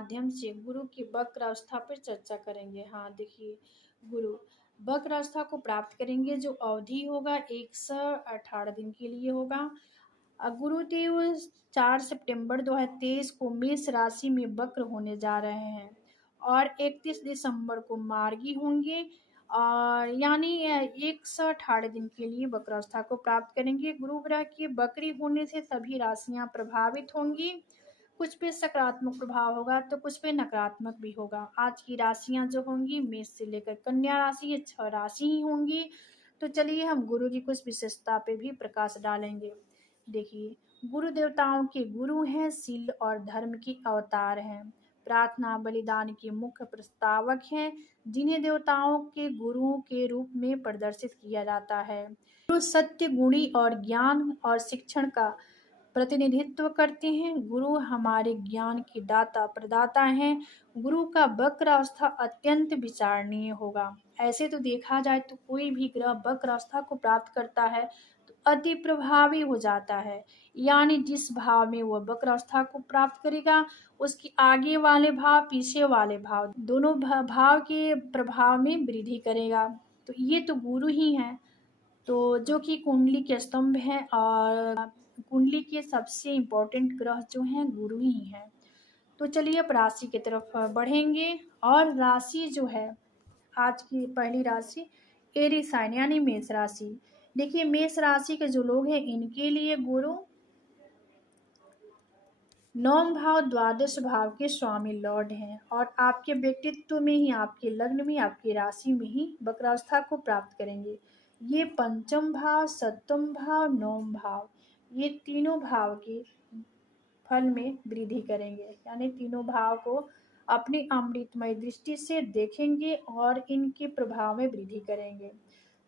माध्यम से गुरु की वक्र अवस्था पर चर्चा करेंगे। हाँ देखिए, गुरु वक्र अवस्था को प्राप्त करेंगे, जो अवधि होगा 118 दिन के लिए होगा। गुरुदेव 4 सितंबर 2023 को मेष राशि में वक्र होने जा रहे हैं और 31 दिसंबर को मार्गी होंगे, और यानी 118 दिन के लिए वक्र अवस्था को प्राप्त करेंगे। गुरु ग्रह के वक्री होने से सभी राशियां प्रभावित होंगी। कुछ पे सकारात्मक प्रभाव होगा तो कुछ पे नकारात्मक भी होगा। आज की राशियां जो होंगी, मेष से लेकर कन्या राशि, ये 6 राशि ही होंगी। तो चलिए हम गुरु की कुछ विशेषता पे भी प्रकाश डालेंगे। देखिए, गुरु देवताओं के गुरु हैं, शील और धर्म की अवतार हैं, प्रार्थना बलिदान के मुख्य प्रस्तावक हैं, जिन्हें देवताओं के गुरुओं के रूप में प्रदर्शित किया जाता है। गुरु सत्य, गुणी और ज्ञान और शिक्षण का प्रतिनिधित्व करते हैं। गुरु हमारे ज्ञान के दाता प्रदाता हैं। गुरु का वक्र अवस्था अत्यंत विचारणीय होगा। ऐसे तो देखा जाए तो कोई भी ग्रह वक्र अवस्था को प्राप्त करता है तो अति प्रभावी हो जाता है, यानी जिस भाव में वह वक्र अवस्था को प्राप्त करेगा, उसके आगे वाले भाव पीछे वाले भाव दोनों भाव के प्रभाव में वृद्धि करेगा। तो ये तो गुरु ही हैं, तो जो कि कुंडली के स्तंभ हैं, और कुंडली के सबसे इम्पोर्टेंट ग्रह जो हैं गुरु ही हैं। तो चलिए अब राशि की तरफ बढ़ेंगे, और राशि जो है आज की पहली राशि एरी साइन यानी मेष राशि। देखिए, मेष राशि के जो लोग हैं इनके लिए गुरु 9 भाव द्वादश भाव के स्वामी लॉर्ड हैं, और आपके व्यक्तित्व में ही, आपके लग्न में, आपकी राशि में ही वक्रावस्था को प्राप्त करेंगे। ये पंचम भाव, सप्तम भाव, नौम भाव, ये तीनों भाव के फल में वृद्धि करेंगे, यानी तीनों भाव को अपनी अमृतमय दृष्टि से देखेंगे और इनके प्रभाव में वृद्धि करेंगे।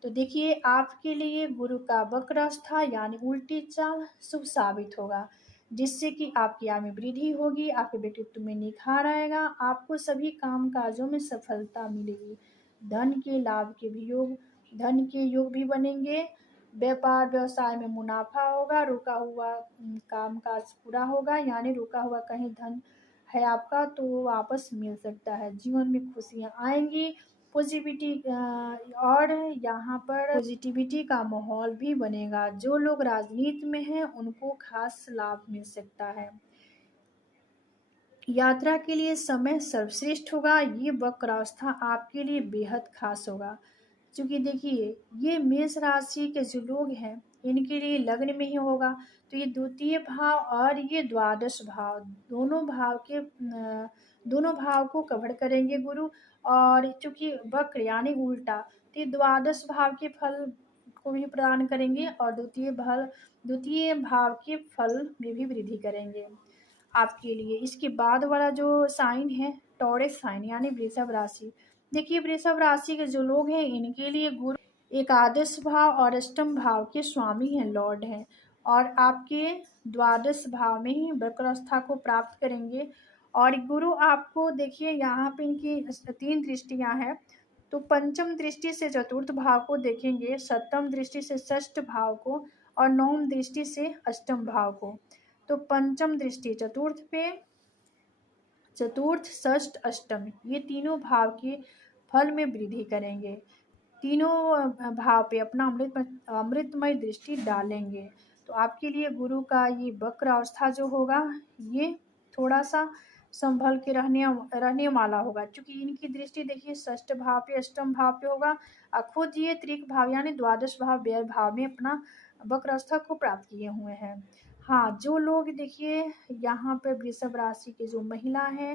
तो देखिए, आपके लिए गुरु का वक्रावस्था यानी उल्टी चाल शुभ साबित होगा, जिससे कि आपकी आय में वृद्धि होगी, आपके व्यक्तित्व में निखार आएगा, आपको सभी काम काजों में सफलता मिलेगी, धन के लाभ के भी योग, धन के योग भी बनेंगे, व्यापार व्यवसाय में मुनाफा होगा, रुका हुआ काम काज पूरा होगा, यानी रुका हुआ कहीं धन है आपका तो वो वापस मिल सकता है, जीवन में खुशियाँ आएंगी, पॉजिटिविटी और यहाँ पर पॉजिटिविटी का माहौल भी बनेगा। जो लोग राजनीति में हैं उनको खास लाभ मिल सकता है। यात्रा के लिए समय सर्वश्रेष्ठ होगा। ये वक्रावस्था आपके लिए बेहद खास होगा, क्योंकि देखिए ये मेष राशि के जो लोग हैं इनके लिए लग्न में ही होगा, तो ये द्वितीय भाव और ये द्वादश भाव दोनों भाव को कवर करेंगे गुरु, और चूंकि वक्र यानी उल्टा, तो ये द्वादश भाव के फल को भी प्रदान करेंगे और द्वितीय भाव के फल में भी वृद्धि करेंगे आपके लिए। इसके बाद वाला जो साइन है टॉरस साइन यानी वृषभ राशि। देखिए, वृषभ राशि के जो लोग हैं इनके लिए गुरु एकादश भाव और अष्टम भाव के स्वामी हैं, लॉर्ड हैं, और आपके द्वादश भाव में ही वक्रावस्था को प्राप्त करेंगे। और गुरु आपको देखिए यहाँ पे इनकी 3 दृष्टियां हैं, तो पंचम दृष्टि से चतुर्थ भाव को देखेंगे, सप्तम दृष्टि से षष्ठ भाव को, और नवम दृष्टि से अष्टम भाव को। तो पंचम दृष्टि चतुर्थ पे, चतुर्थ षष्ठ अष्टम, ये तीनों भाव के फल में वृद्धि करेंगे, तीनों भाव पे अपना अमृतमय दृष्टि डालेंगे। तो आपके लिए गुरु का ये वक्र अवस्था जो होगा ये थोड़ा सा संभल के रहने वाला होगा, क्योंकि इनकी दृष्टि देखिए षष्ठ भाव पे अष्टम भाव पे होगा, और खुद ये त्रिक भाव यानी द्वादश भाव व्यय भाव में अपना वक्र अवस्था को प्राप्त किए हुए हैं। हाँ, जो लोग देखिए यहाँ पे वृषभ राशि के जो महिला हैं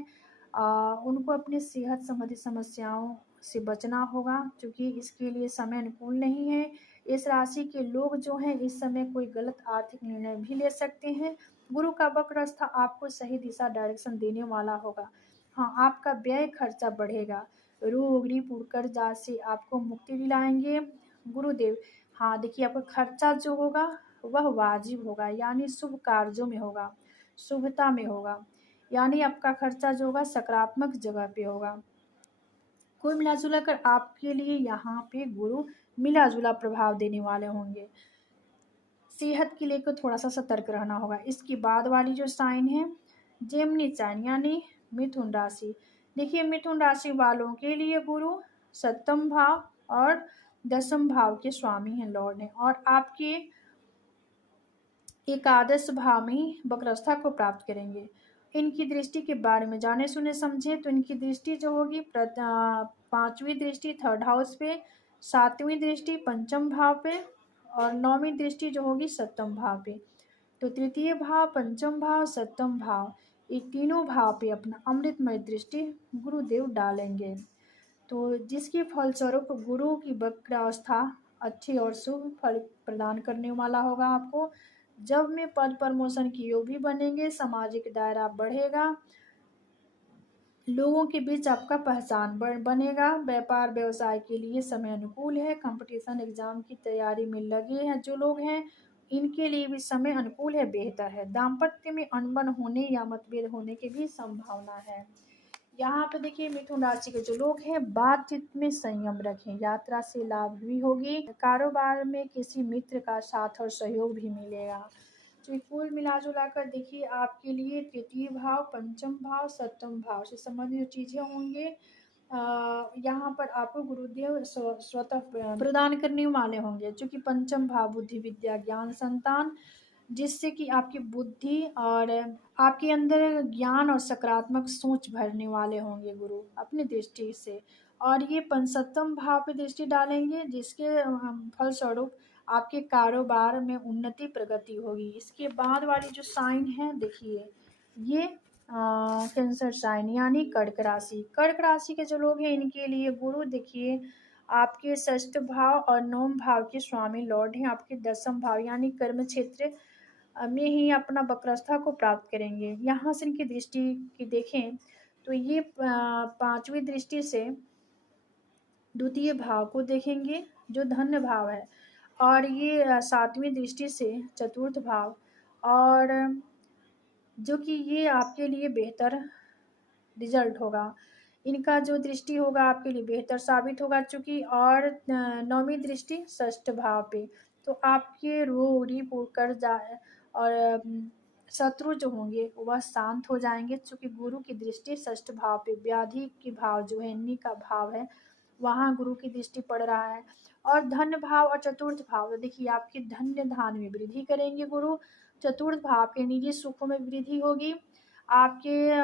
उनको अपनी सेहत संबंधी समस्याओं से बचना होगा, क्योंकि इसके लिए समय अनुकूल नहीं है। इस राशि के लोग जो हैं इस समय कोई गलत आर्थिक निर्णय भी ले सकते हैं। गुरु का वक्र अवस्था आपको सही दिशा डायरेक्शन देने वाला होगा। हाँ, आपका व्यय खर्चा बढ़ेगा, रोग ऋण कर्जा से आपको मुक्ति दिलाएंगे गुरुदेव। हाँ देखिए, आपका खर्चा जो होगा वह वाजिब होगा, यानी शुभ कार्यों में होगा, शुभता में होगा, यानी आपका खर्चा जो होगा सकारात्मक जगह पे होगा। कुल मिला जुला कर आपके लिए यहाँ पे गुरु मिला जुला प्रभाव देने वाले होंगे। सेहत के लिए को थोड़ा सा सतर्क रहना होगा। इसके बाद वाली जो साइन है जेमिनी साइन यानी मिथुन राशि। देखिए मिथुन राशि वालों के लिए गुरु सप्तम भाव और दसम भाव के स्वामी हैं, लॉर्ड हैं, और आपके एकादश भाव में ही वक्रस्था को प्राप्त करेंगे। इनकी दृष्टि के बारे में जाने सुने समझे तो इनकी दृष्टि जो होगी पांचवी दृष्टि थर्ड हाउस पे, सातवीं दृष्टि पंचम भाव पे, और नौवीं दृष्टि जो होगी सप्तम भाव पे। तो तृतीय भाव, पंचम भाव, सप्तम भाव, ये तीनों भाव पे अपना अमृतमय दृष्टि गुरुदेव डालेंगे। तो जिसके फलस्वरूप गुरु की वक्रावस्था अच्छी और शुभ फल प्रदान करने वाला होगा आपको। जब में पद प्रमोशन की योग भी बनेंगे, सामाजिक दायरा बढ़ेगा, लोगों के बीच आपका पहचान बनेगा। व्यापार व्यवसाय के लिए समय अनुकूल है। कंपटीशन एग्जाम की तैयारी में लगे हैं जो लोग हैं, इनके लिए भी समय अनुकूल है, बेहतर है। दाम्पत्य में अनबन होने या मतभेद होने की भी संभावना है। यहाँ पे देखिए मिथुन राशि के जो लोग हैं, बातचीत में संयम रखें, यात्रा से लाभ भी होगी, कारोबार में किसी मित्र का साथ और सहयोग भी मिलेगा। तो कुल मिला जुला कर देखिए आपके लिए तृतीय भाव, पंचम भाव, सप्तम भाव से संबंधित जो चीजें होंगे यहाँ पर आपको गुरुदेव स्वतः प्रदान करने वाले होंगे। क्योंकि पंचम भाव बुद्धि विद्या ज्ञान संतान, जिससे कि आपकी बुद्धि और आपके अंदर ज्ञान और सकारात्मक सोच भरने वाले होंगे गुरु अपनी दृष्टि से। और ये पंचसप्तम भाव पे दृष्टि डालेंगे, जिसके फलस्वरूप आपके कारोबार में उन्नति प्रगति होगी। इसके बाद वाली जो साइन है देखिए, ये कैंसर साइन यानी कर्क राशि। कर्क राशि के जो लोग हैं इनके लिए गुरु देखिए आपके षष्ठ भाव और नवम भाव के स्वामी लॉर्ड हैं, आपके दसम भाव यानी कर्म क्षेत्र में ही अपना वक्रस्था को प्राप्त करेंगे। यहाँ से इनकी दृष्टि की देखें तो ये पांचवी दृष्टि से द्वितीय भाव को देखेंगे जो धन्य भाव है, और ये सातवीं दृष्टि से चतुर्थ भाव, और जो कि ये आपके लिए बेहतर रिजल्ट होगा। इनका जो दृष्टि होगा आपके लिए बेहतर साबित होगा। चूंकि और नौवीं दृष्टि षष्ठ भाव पे, तो आपके रोग रिपू कर्जा और शत्रु जो होंगे वह शांत हो जाएंगे। चूंकि गुरु की दृष्टि षष्ठ भाव पे, व्याधि की भाव जो है इन्हीं का भाव है, वहाँ गुरु की दृष्टि पड़ रहा है। और धन्य भाव और चतुर्थ भाव, तो देखिए आपके धन्य धान में वृद्धि करेंगे गुरु। चतुर्थ भाव के निजी सुखों में वृद्धि होगी। आपके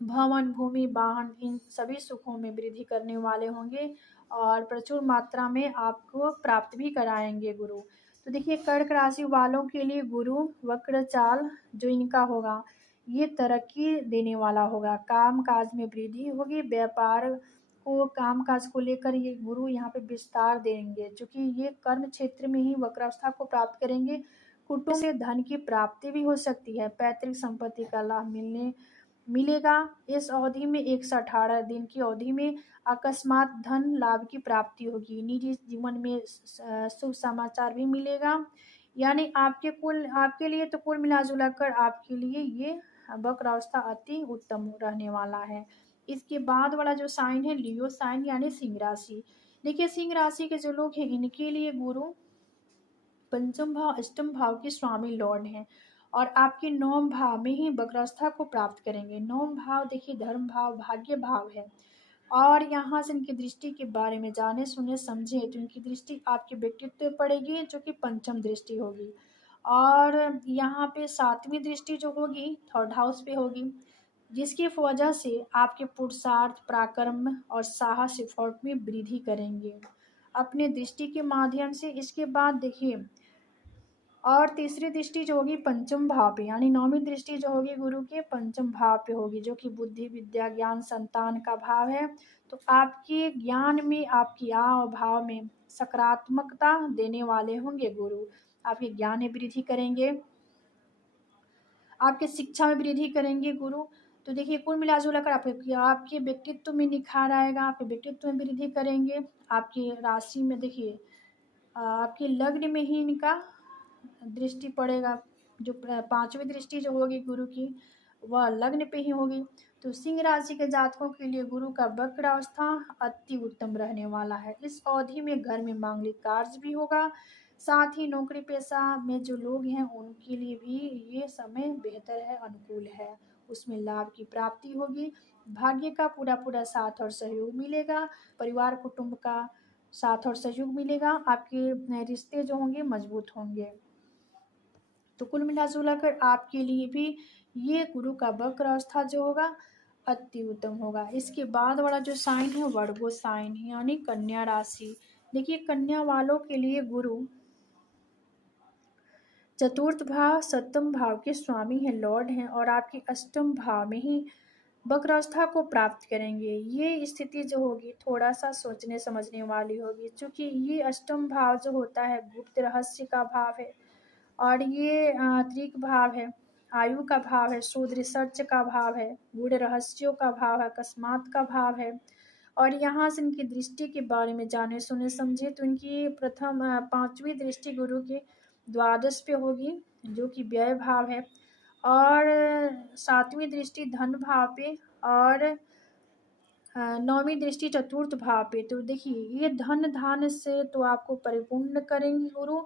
भवन भूमि वाहन इन सभी सुखों में वृद्धि करने वाले होंगे, और प्रचुर मात्रा में आपको प्राप्त भी कराएंगे गुरु। तो देखिए कर्क राशि वालों के लिए गुरु वक्र चाल जो इनका होगा ये तरक्की देने वाला होगा। काम काज में वृद्धि होगी, व्यापार को काम काज को लेकर ये गुरु यहाँ पे विस्तार देंगे। क्योंकि ये कर्म क्षेत्र में ही वक्रावस्था को प्राप्त करेंगे। कुटुंब से धन की प्राप्ति भी हो सकती है, पैतृक संपत्ति का लाभ मिलेगा। इस अवधि में 118 दिन की अवधि में अकस्मात धन लाभ की प्राप्ति होगी। निजी जीवन में शुभ समाचार भी मिलेगा। यानी आपके लिए तो कुल मिला कर आपके लिए ये वक्रावस्था अति उत्तम रहने वाला है। इसके बाद वाला जो साइन है लियो साइन यानी सिंह राशि। देखिए सिंह राशि के जो लोग हैं इनके लिए गुरु पंचम भाव अष्टम भाव के स्वामी लॉर्ड हैं, और आपके नौम भाव में ही वक्रावस्था को प्राप्त करेंगे। नौम भाव देखिए धर्म भाव भाग्य भाव है, और यहाँ से इनकी दृष्टि के बारे में जाने सुने समझे तो इनकी दृष्टि आपके व्यक्तित्व पे पड़ेगी जो कि पंचम दृष्टि होगी। और यहाँ पे सातवीं दृष्टि जो होगी थर्ड हाउस पे होगी, जिसकी वजह से आपके पुरुषार्थ पराक्रम और साहस एफर्ट में वृद्धि करेंगे अपने दृष्टि के माध्यम से। इसके बाद देखिए और तीसरी दृष्टि जो होगी पंचम भाव पे, यानी नौवीं दृष्टि जो होगी गुरु के पंचम भाव पे होगी, जो कि बुद्धि विद्या ज्ञान संतान का भाव है। तो आपके ज्ञान में आपकी आव भाव में सकारात्मकता देने वाले होंगे गुरु। आपके ज्ञान में वृद्धि करेंगे, आपके शिक्षा में वृद्धि करेंगे गुरु। तो देखिए कुल मिलाजुला कर आपके व्यक्तित्व में निखार आएगा, आपके व्यक्तित्व में वृद्धि करेंगे। आपकी राशि में देखिए आपके लग्न में ही इनका दृष्टि पड़ेगा। जो पांचवी दृष्टि जो होगी गुरु की वह लग्न पे ही होगी। तो सिंह राशि के जातकों के लिए गुरु का वक्र अवस्था अति उत्तम रहने वाला है। इस अवधि में घर में मांगलिक कार्य भी होगा, साथ ही नौकरी पेशा में जो लोग हैं उनके लिए भी ये समय बेहतर है, अनुकूल है। उसमें लाभ की प्राप्ति होगी। भाग्य का पूरा साथ और सहयोग मिलेगा। परिवार कुटुंब का साथ और सहयोग मिलेगा। आपके रिश्ते जो होंगे मजबूत होंगे। तो कुल मिला-जुला कर आपके लिए भी ये गुरु का वक्र अवस्था जो होगा अति उत्तम होगा। इसके बाद वाला जो साइन है वर्गो साइन है, यानी कन्या राशि। देखिए कन्या वालों के लिए गुरु चतुर्थ भाव सप्तम भाव के स्वामी हैं, लॉर्ड हैं, और आपके अष्टम भाव में ही वक्रावस्था को प्राप्त करेंगे। ये स्थिति जो होगी थोड़ा सा सोचने समझने वाली होगी, क्योंकि ये अष्टम भाव जो होता है गुप्त रहस्य का भाव है, और ये त्रिक भाव है, आयु का भाव है, शोध रिसर्च का भाव है, गूढ़ रहस्यों का भाव है, अकस्मात का भाव है। और यहाँ से इनकी दृष्टि के बारे में जाने सुने समझे तो इनकी प्रथम पांचवी दृष्टि गुरु के द्वादश पे होगी, जो कि व्यय भाव है, और सातवीं दृष्टि धन भाव पे, और नौवीं दृष्टि चतुर्थ भाव पे। तो देखिए ये धन धान से तो आपको परिपूर्ण करेंगे गुरु,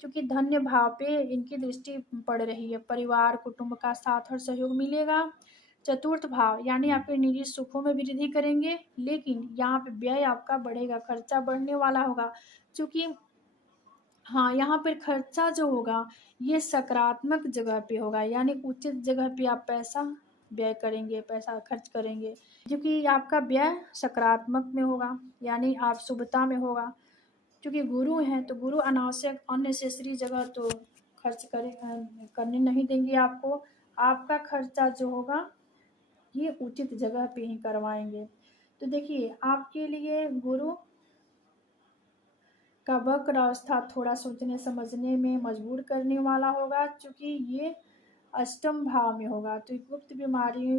क्योंकि धन्य भाव पे इनकी दृष्टि पड़ रही है। परिवार कुटुंब का साथ और सहयोग मिलेगा। चतुर्थ भाव यानी आपके निजी सुखों में वृद्धि करेंगे, लेकिन यहाँ पे व्यय आपका बढ़ेगा, खर्चा बढ़ने वाला होगा, क्योंकि हाँ यहाँ पर खर्चा जो होगा ये सकारात्मक जगह पे होगा, यानी उचित जगह पे आप पैसा व्यय करेंगे, पैसा खर्च करेंगे, क्योंकि आपका व्यय सकारात्मक में होगा, यानी आप शुभता में होगा। क्योंकि गुरु हैं तो गुरु अनावश्यक अननेसेसरी जगह तो करने नहीं देंगे आपको। आपका खर्चा जो होगा ये उचित जगह पे ही करवाएंगे। तो देखिए आपके लिए गुरु का वक्र अवस्था थोड़ा सोचने समझने में मजबूर करने वाला होगा, क्योंकि ये अष्टम भाव में होगा। तो गुप्त बीमारी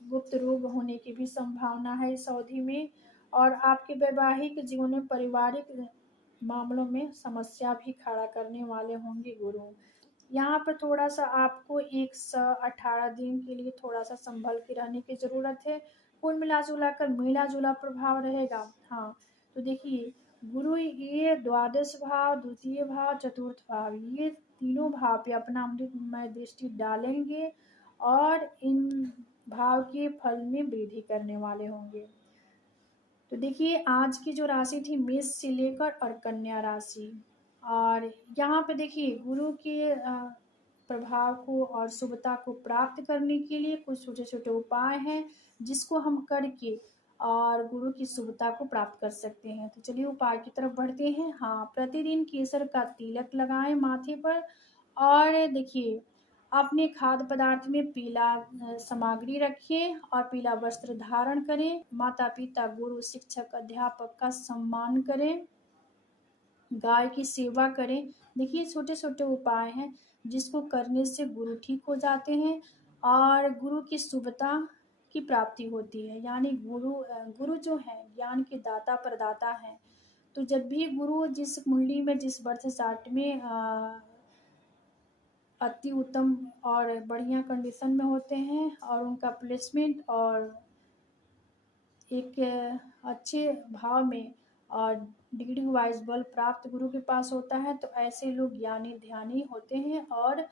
गुप्त रोग होने की भी संभावना है इस अवधि में, और आपके वैवाहिक जीवन में पारिवारिक मामलों में समस्या भी खड़ा करने वाले होंगे गुरु। यहाँ पर थोड़ा सा आपको 118 दिन के लिए थोड़ा सा संभल के रहने की ज़रूरत है। कुल मिला जुला कर मिला जुला प्रभाव रहेगा। हाँ तो देखिए गुरु ये द्वादश भाव, द्वितीय भाव, चतुर्थ भाव, ये तीनों भाव पे अपना अमृतमय दृष्टि डालेंगे और इन भाव के फल में वृद्धि करने वाले होंगे। तो देखिए आज की जो राशि थी मेष से लेकर और कन्या राशि, और यहाँ पे देखिए गुरु के प्रभाव को और शुभता को प्राप्त करने के लिए कुछ छोटे छोटे उपाय हैं जिसको हम करके और गुरु की शुभता को प्राप्त कर सकते हैं। तो चलिए उपाय की तरफ बढ़ते हैं। हाँ प्रतिदिन केसर का तिलक लगाएं माथे पर, और देखिए अपने खाद्य पदार्थ में पीला सामग्री रखें और पीला वस्त्र धारण करें। माता पिता गुरु शिक्षक अध्यापक का सम्मान करें, गाय की सेवा करें। देखिए छोटे छोटे उपाय हैं जिसको करने से गुरु ठीक हो जाते हैं और गुरु की शुभता की प्राप्ति होती है। यानी गुरु जो है ज्ञान के दाता प्रदाता हैं। तो जब भी गुरु जिस कुंडली में जिस बर्थ चार्ट में अति उत्तम और बढ़िया कंडीशन में होते हैं और उनका प्लेसमेंट और एक अच्छे भाव में और डिग्री वाइज बल प्राप्त गुरु के पास होता है, तो ऐसे लोग ज्ञानी ध्यानी होते हैं और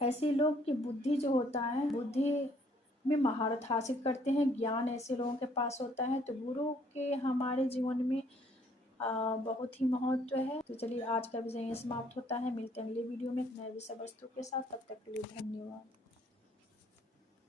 ऐसे लोग की बुद्धि जो होता है बुद्धि में महारत हासिल करते हैं, ज्ञान ऐसे लोगों के पास होता है। तो गुरु के हमारे जीवन में बहुत ही महत्व है। तो चलिए आज का विषय समाप्त होता है। मिलते हैं अगले वीडियो में एक नए विषय वस्तु के साथ। तब तक के लिए धन्यवाद।